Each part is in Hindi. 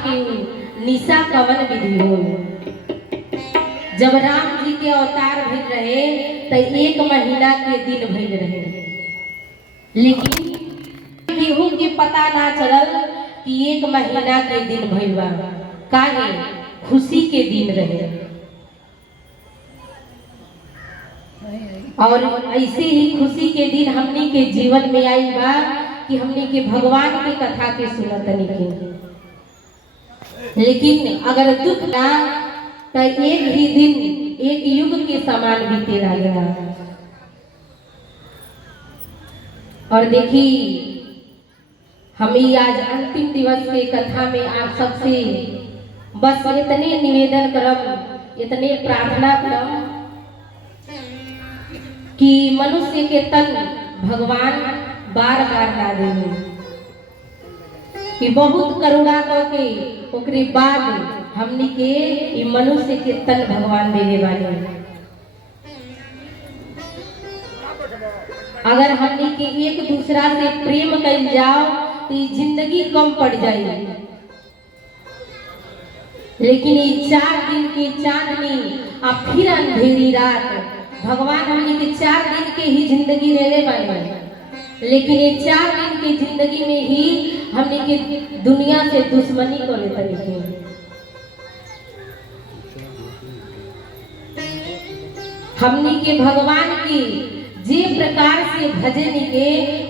कि निशा कवन विधि हो। जब राम जी के अवतार भइल रहे तो 1 महीना के दिन भइल रहे, लेकिन केहू के पता ना चलल कि 1 महीना के दिन भइल बा। काहे? खुशी के दिन रहे। और ऐसे ही खुशी के दिन हमनी के जीवन में आई बा कि हमनी के भगवान की कथा के सुनतनी के। लेकिन अगर दुख ना तो एक ही दिन एक युग के समान बीते लागेला। और देखी हम आज अंतिम दिवस के कथा में आप सबसे बस इतने निवेदन करब, इतने प्रार्थना करब कि मनुष्य के तन भगवान बार बार ना देंगे, कि बहुत करुणा करके ओकरे बाद हमनी के मनुष्य के तन भगवान देने वाले। अगर हमनी के एक दूसरा से प्रेम कर जाओ तो जिंदगी कम पड़ जाएगी, लेकिन ये 4 दिन की चांदनी और फिर अंधेरी रात, भगवान हमनी के 4 दिन के ही जिंदगी लेने वाले, लेकिन ये 4 दिन की जिंदगी में ही हमनी के दुनिया से दुश्मनी को लेते हैं। हमनी के भगवान की जे प्रकार से भजन के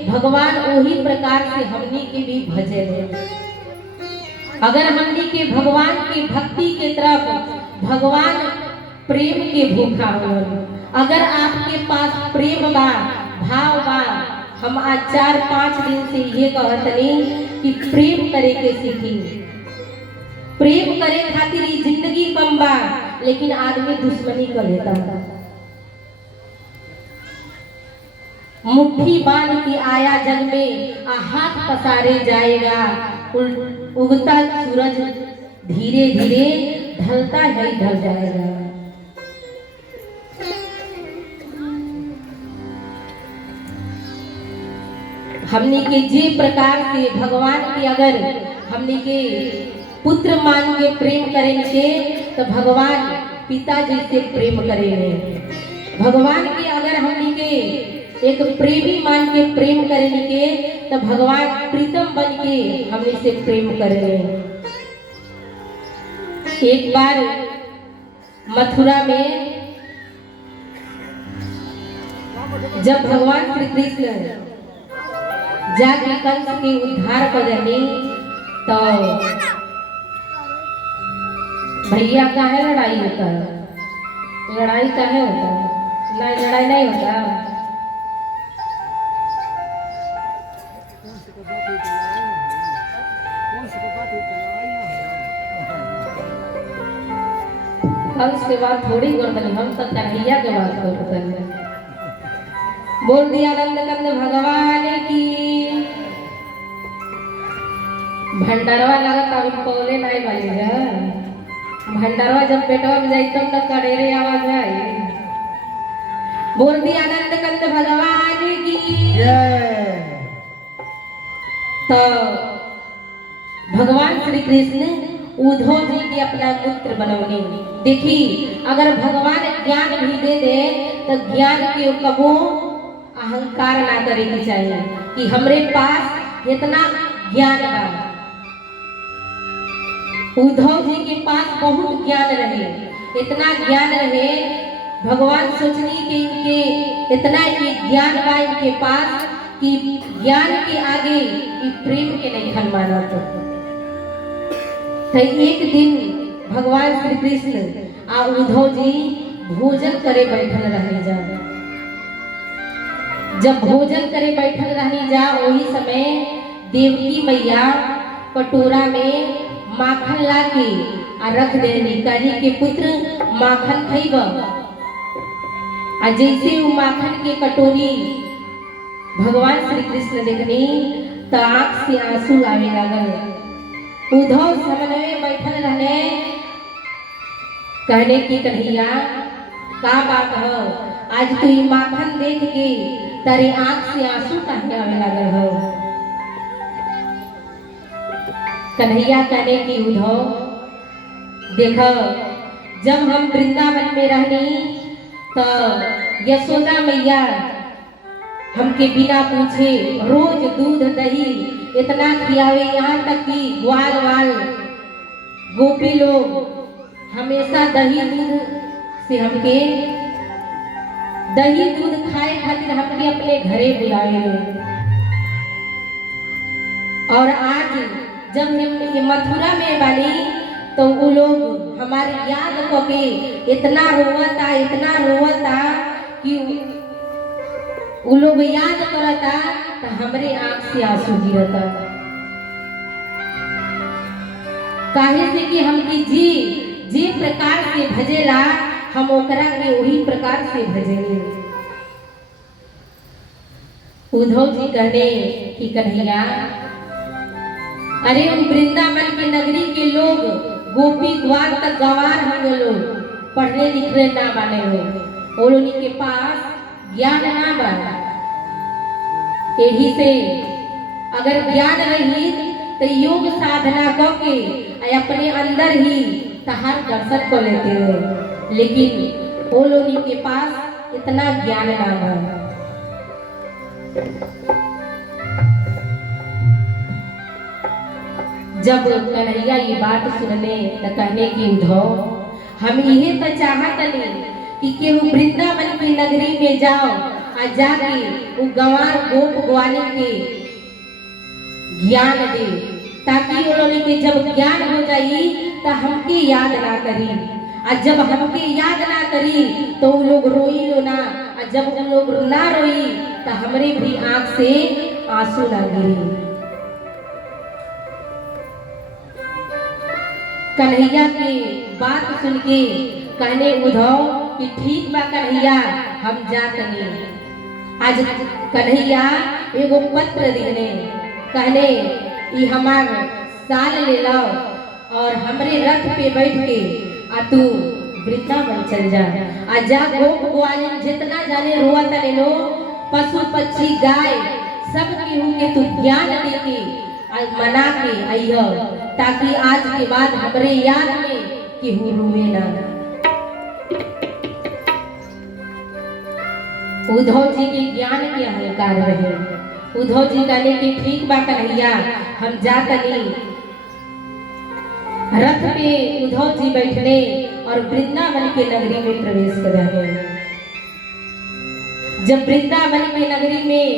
भगवान वही प्रकार से हमनी के भी भजन है। अगर हमनी के भगवान की भक्ति के तरफ भगवान प्रेम के भूखा हो, अगर आपके पास प्रेम बा, भाव बा, हम आज 4-5 दिन से ये कहतनी कि प्रेम करे के सीखी। प्रेम करे खातिर जिंदगी कम बा, लेकिन आदमी दुश्मनी कर लेता है। मुट्ठी बांध के आया जग में हाथ पसारे जाएगा, उगता सूरज धीरे धीरे ढलता है ढल जाएगा। हमने के जे प्रकार से भगवान के अगर हमने के पुत्र मान के प्रेम करेंगे तो भगवान पिताजी से प्रेम करेंगे। भगवान के अगर हमने के एक प्रेमी मान के प्रेम करेंगे तो भगवान प्रीतम बन के हमने से प्रेम करेंगे। एक बार मथुरा में जब भगवान श्री कृष्ण जाके कंस के उद्धार करेंगे तो भैया काहे लड़ाई होता है? लड़ाई काहे होता है? नहीं, लड़ाई नहीं होता। कंस के बाद थोड़ी गर्दन, हम तो कन्हैया के बात करते हैं। बोल दिया नंद कंद भगवान की। भंडारवा लगा तब पौले नहीं बने जा। भंडारवा जब पेटवा में जाई तब न कड़ेरे आवाज आई। बोल दिया नंद कंद भगवान की जय। तो भगवान श्री कृष्ण उद्धव जी के अपना पुत्र बनौने। देखी अगर भगवान ज्ञान भी दे दे तो ज्ञान के कबो अहंकार ना करे के चाहिए कि हमरे पास इतना ज्ञान बा। उद्धव जी के पास बहुत ज्ञान रहे, इतना ज्ञान रहे, भगवान सोचनी कि इनके इतना ही ज्ञान बा इनके पास कि ज्ञान के आगे प्रेम के नहीं खन माना। तो एक दिन भगवान श्री कृष्ण आ उद्धव जी भोजन करे बैठल रहे जा। जब भोजन करे बैठल रहनी जा वही समय देवकी मैया कटोरा में माखन लाके आ रख देनी, कही के पुत्र माखन खइब। आ जैसे वो माखन के कटोरी भगवान श्री कृष्ण देखनी तो आंख से आंसू आवे लगल। उद्धव सामने में बैठल रहने, कहने की कन्हैया का बात हो, आज तू माखन देख के तारी आंख से आंसू काहे आवे लगल हो। कन्हैया कहने की उद्धव देखो, जब हम वृंदावन में रहनी तो यशोदा मैया हमके बिना पूछे रोज दूध दही इतना खियावे, यहाँ तक कि ग्वाल वाल गोपी लोग हमेशा दही दूध से हमके दही दूध खाए खातिर हमके अपने घरे बुलावे। और आज जब हम मथुरा में बनी तो वो लोग हमारे याद करके इतना रोवता कि वो लोग याद करता तो हमरे आंख से आंसू गिरता। काहे से कि हमके जी प्रकार से भजेला हम ओकरा के वही प्रकार से भजेंगे। उद्धव जी कहने कि कन्हैया, अरे उन वृंदावन के नगरी के लोग गोपी ग्वाल तक गवार हम लोग पढ़ने लिखने ना बने हो, वो लोग के पास ज्ञान ना बना। यही से अगर ज्ञान रही तो योग साधना करके अपने अंदर ही तहार दर्शन कर लेते हो, लेकिन वो लोग के पास इतना ज्ञान ना बना। जब कन्हैया ये बात सुनने तो कहने की उद्धव, हम यही तो चाहत नहीं कि केहू वृंदावन की नगरी में जाओ और जाके वो गंवार गोप ग्वाली के ज्ञान दे, ताकि उन्होंने के जब ज्ञान हो जाई तो हमके याद ना करी, और जब हमके याद ना करी तो वो लोग रोई लो ना, और जब वो लोग ना रोई तो हमरे भी आंख से आंसू ना गिरी। कन्हैया की बात सुन के कहने उद्धव कि ठीक बा कन्हैया, हम जातनी। आज कन्हैया एगो पत्र दिखने कहने ई हमार साल ले लो और हमरे रथ पे बैठ के आ तू वृंदावन चल जा, आ जा गोप ग्वालिन जितना जाने रोआ तने लो, पशु पक्षी गाय सब केहू के तू ज्ञान दे के मना के आइयो, ताकि आज के बाद हमरे याद में केहू रोवे ना। उद्धव जी के ज्ञान के अहंकार रहे। उद्धव जी कहने की ठीक बा कन्हैया, हम जातनी। रथ पे उद्धव जी बैठने और वृंदावन के नगरी में प्रवेश कर रहे। जब वृंदावन के नगरी में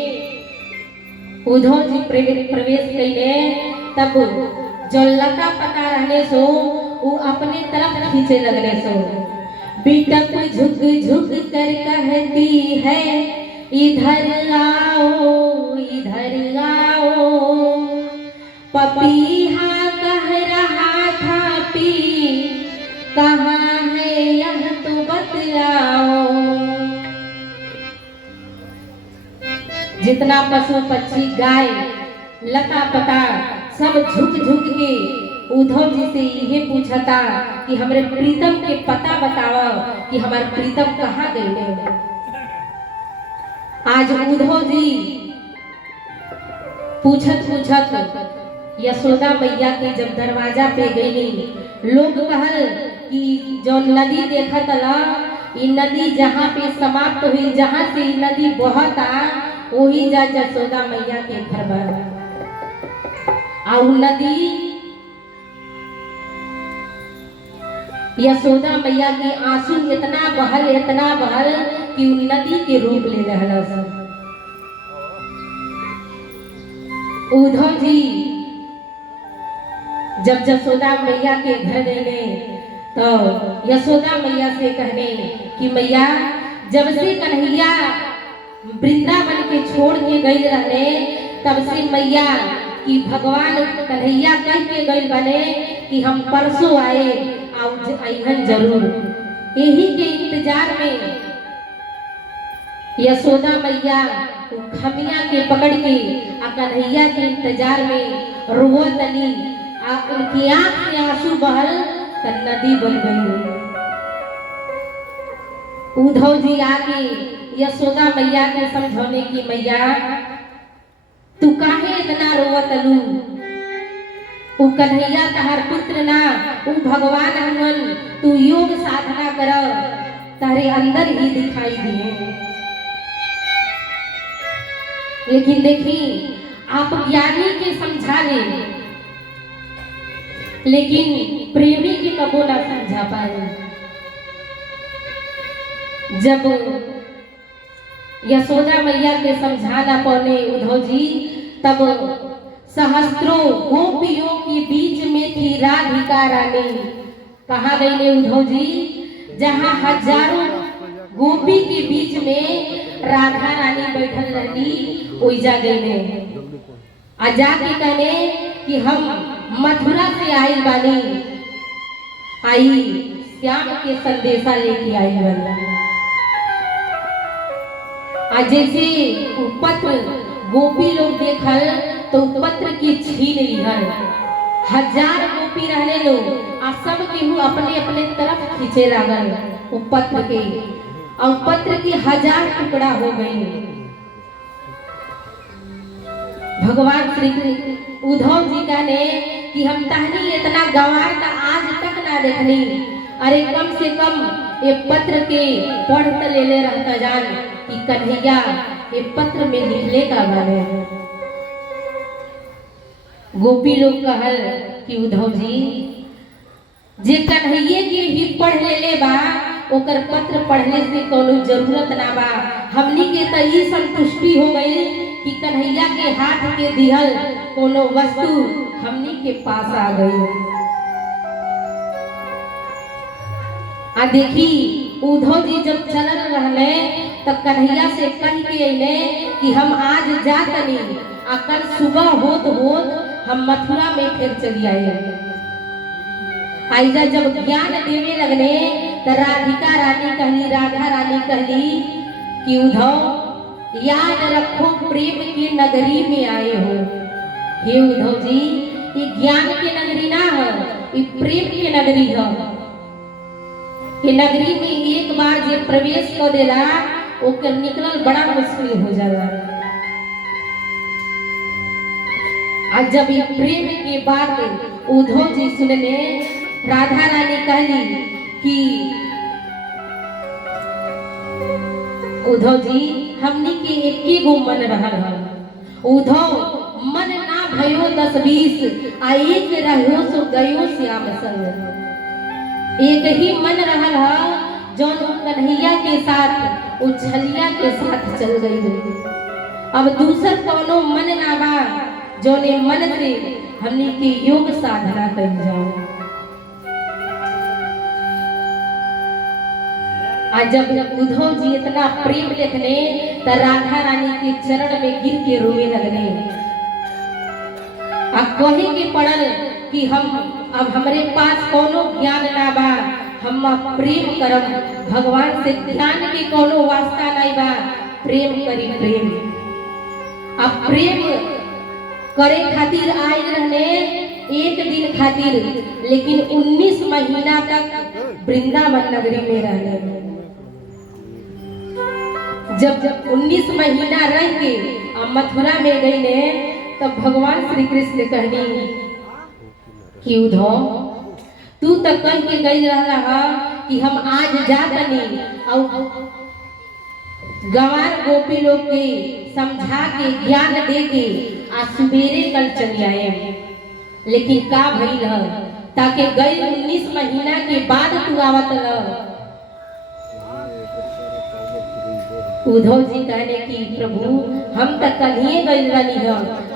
उद्धव जी प्रवेश कइले तब जो लता पता रहने सो वो अपने तरफ खींचे लगने सो। बेटा कोई झुक झुक कर कहती है इधर आओ इधर आओ, पपीहा कह रहा था पी कहाँ है यह तो बतलाओ। जितना पशु पक्षी गाय लता पता सब झुक झुक के उद्धव जी से यही पूछा था कि हमारे प्रीतम के पता बताओ कि हमारे प्रीतम कहाँ गए। आज उद्धव जी पूछत यशोदा मैया के जब दरवाजा पे गई, लोग कहल कि जो नदी देखत ला, ये नदी जहाँ पे समाप्त हुई, जहाँ से नदी बहता वही जा यशोदा मैया के घर बना। और नदी यशोदा मैया के आंसू इतना बहल कि उन नदी के रूप ले रहला। उद्धव जी जब यशोदा मैया के घर गए तो यशोदा मैया से कहने कि मैया, जब से कन्हैया वृंदावन के छोड़ के गई रहने तब से मैया कि भगवान कन्हैया कह के गई बने कि हम परसों आए आइहन जरूर। यही के इंतजार में यशोदा मैया खमिया के पकड़ के आ कन्हैया के इंतजार में रोवतनी, आ उनकी आंख में आंसू बहल तो नदी बन गई। उद्धव जी आके यशोदा मैया के समझौने की, मैया तू काहे इतना रोवतलू, उ कन्हैया तहार पुत्र ना, उ भगवान हनुमान, तू योग साधना कर, तारे अंदर ही दिखाई दिए। लेकिन देखी आप ज्ञानी के समझा ले, लेकिन प्रेमी के कबो ना समझा पाए। जब यशोदा मैया के समझा ना पाने उद्धव जी, तब सहस्त्रों गोपियों के बीच में थी राधिका रानी। कहाँ गई ने उद्धव जी? जहाँ हजारों गोपी के बीच में राधा रानी बैठल रहती, ओइजा गई ने। आ जाके कहने कि हम मथुरा से आई बानी, आई श्याम के संदेशा लेके आई बानी। आ जैसे पत्र गोपी लोग देखल तो पत्र की छीन लिहल, हजार गोपी रहने लो, आ सब केहू अपने अपने तरफ खींचे लागल वो पत्र के, और पत्र की हजार टुकड़ा हो गई। भगवान श्री उद्धव जी का ने कि हम तहनी इतना गंवार का आज तक ना देखनी। अरे कम से कम ये पत्र के पढ़ त ले रहता जान कि कन्हैया ये पत्र में लिखले का बारे। गोपी लोग कहल कि उद्धव जी जे कन्हैये के ही पढ़ ले बा, ओकर पत्र पढ़ने से कोनो जरूरत ना बा। हमनी के त ई संतुष्टि हो गई कि कन्हैया के हाथ के दिहल कोनो वस्तु हमनी के पास आ गई। आ देखी उद्धव जी जब चलल रहले तब कन्हैया से कह के अइले कि हम आज जातनी, आ कल सुबह होत हम मथुरा में फिर चली आए। आइजा जब ज्ञान देवे लगने तो राधिका रानी कहली, राधा रानी कहली कि उद्धव याद रखो प्रेम की नगरी में आए हो। हे उद्धव जी, ये ज्ञान की नगरी ना है, ये प्रेम की नगरी है। ये नगरी में एक बार जे प्रवेश कर देला ओकर निकलल बड़ा मुश्किल हो जाला। आज जब ये प्रेम की बात उद्धव जी सुनने, राधा रानी कहली कि उद्धव जी हमनी के एक गो मन रहल है। उद्धव मन ना भयो 10-20, आ एक रहो सो गयो श्याम संग। एक ही मन रहल है जौन कन्हैया के साथ उछलिया के साथ चल गई हो। अब दूसर कोनो मन ना बा जौने मन से हमनी के योग साधना कर जाओ। आज जब उद्धव जी इतना प्रेम देखने तो राधा रानी के चरण में गिर के रोए लगने। अब कहे के पड़ल कि हम अब हमारे पास कोनो ज्ञान ना बा, हम प्रेम करम, भगवान से ध्यान के कोनो वास्ता नहीं बा, प्रेम करी प्रेम। अब प्रेम करे खातिर आए रहने एक दिन खातिर, लेकिन 19 महीना तक वृंदावन नगरी में रहने। जब 19 महीना रह के मथुरा में गई ने, तब भगवान श्री कृष्ण कहनी कि उद्धव तू तो कह के गई रहा कि हम आज जातनी और गंवार गोपी लोग के समझा के ज्ञान दे के आज सुबेरे कल चली आए। लेकिन का भइल है ताकि गई 19 महीना के बाद तू आवत रह। उद्धव जी कहने की प्रभु हम तो कल ही गई रही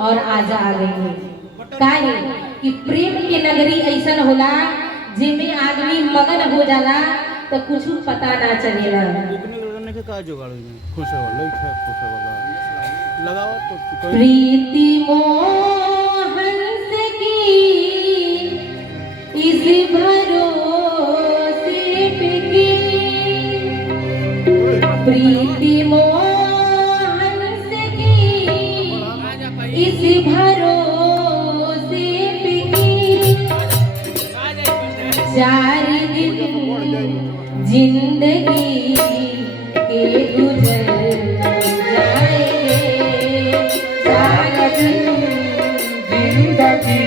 और आज आ गई। काहे कि प्रेम के नगरी ऐसा होला जिसमें आदमी मगन हो जाला तो कुछ पता ना चलेला। प्रीति मोहन से की इस भरोसे पे की, प्रीति मोहन से की इस भरोसे पे की, 4 दिन जिंदगी के गुजर जाएंगे, 4 दिन जिंदगी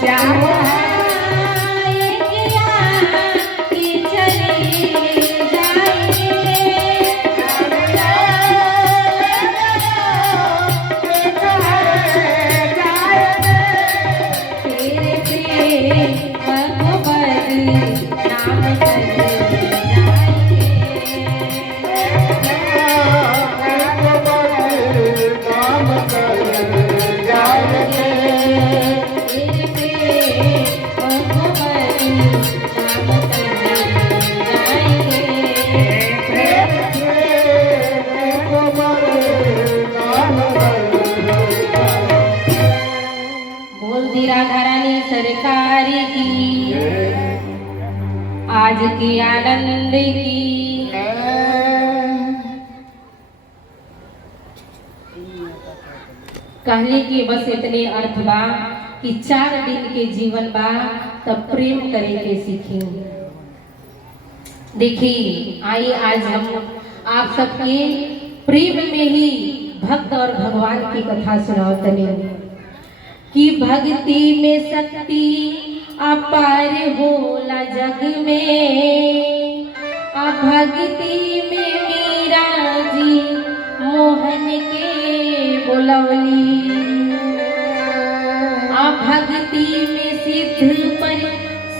श्याम आज के आनंद की कहले कि बस इतने अर्थ बा कि 4 दिन के जीवन बा तब प्रेम करे के सीखी। देखिए आइए आज हम आप सबके प्रेम में ही भक्त और भगवान की कथा सुनावतनी कि भक्ति में शक्ति अपार होला जग में, भक्ति में मीरा जी मोहन के बोलवली, भक्ति में सिद्ध पर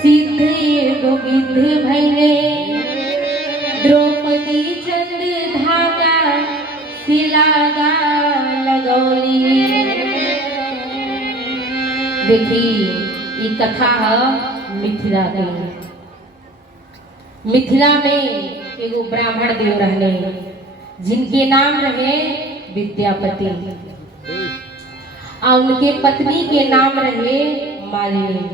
सिद्ध एगो गिद्ध भैले, द्रौपदी चंद धागा सिलागा लगौली। देखिए ये कथा है मिथिला के। मिथिला में एगो ब्राह्मण देव रहने जिनके नाम रहे विद्यापति और उनके पत्नी के नाम रहे मालिनी।